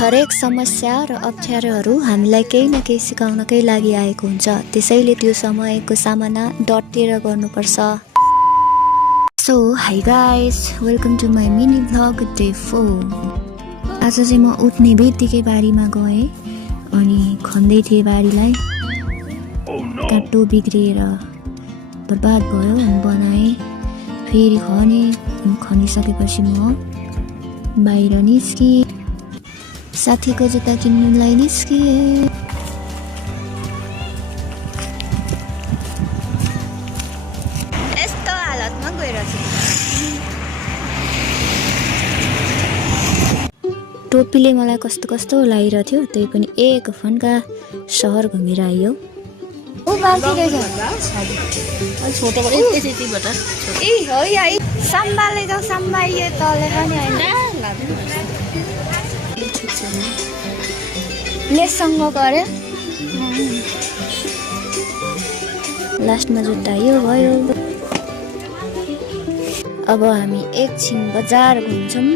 हरेक समस्या र अप्ठ्यारोहरू हामीलाई केही न केही सिकाउनकै लागि आएको हुन्छ। त्यसैले त्यो समयको सामना डटेर गर्नुपर्छ। So hi guys, welcome to my mini vlog day 4। आज चाहिँ म उठ्ने बित्तिकै बारीमा गएँ अनि खन्दै थिएँ बारीलाई। काट्टो बिग्रिएर बर्बाद भयो अनि बनाएँ। फेरि खनिसकेपछि म बाहिर निस्किएँ। साथीको जुत्ता किन्नुलाई निस्किएँ। यस्तो हालतमा गएर टोपीले मलाई कस्तो कस्तो लागिरहेको थियो। त्यही पनि एक फन्का सहर घुमेर आयो। सम्भाले जाऊ, सम्भाइए तले पनि लेससँग गरे। लास्टमा जुत्ता यो भयो। अब हामी एकछिन बजार घुम्छौँ।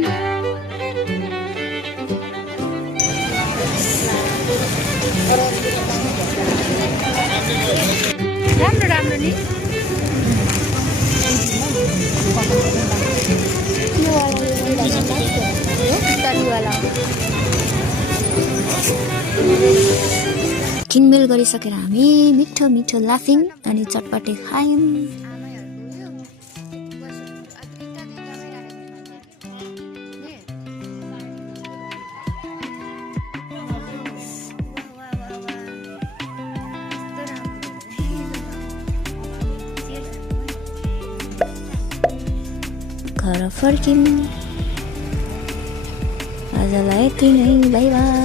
राम्रो राम्रो नि किनमेल गरिसकेर हामी मिठो मिठो लाफिङ अनि चटपटे खायौँ। घर फर्कियौँ। आजलाई यति नै, बाई बाई।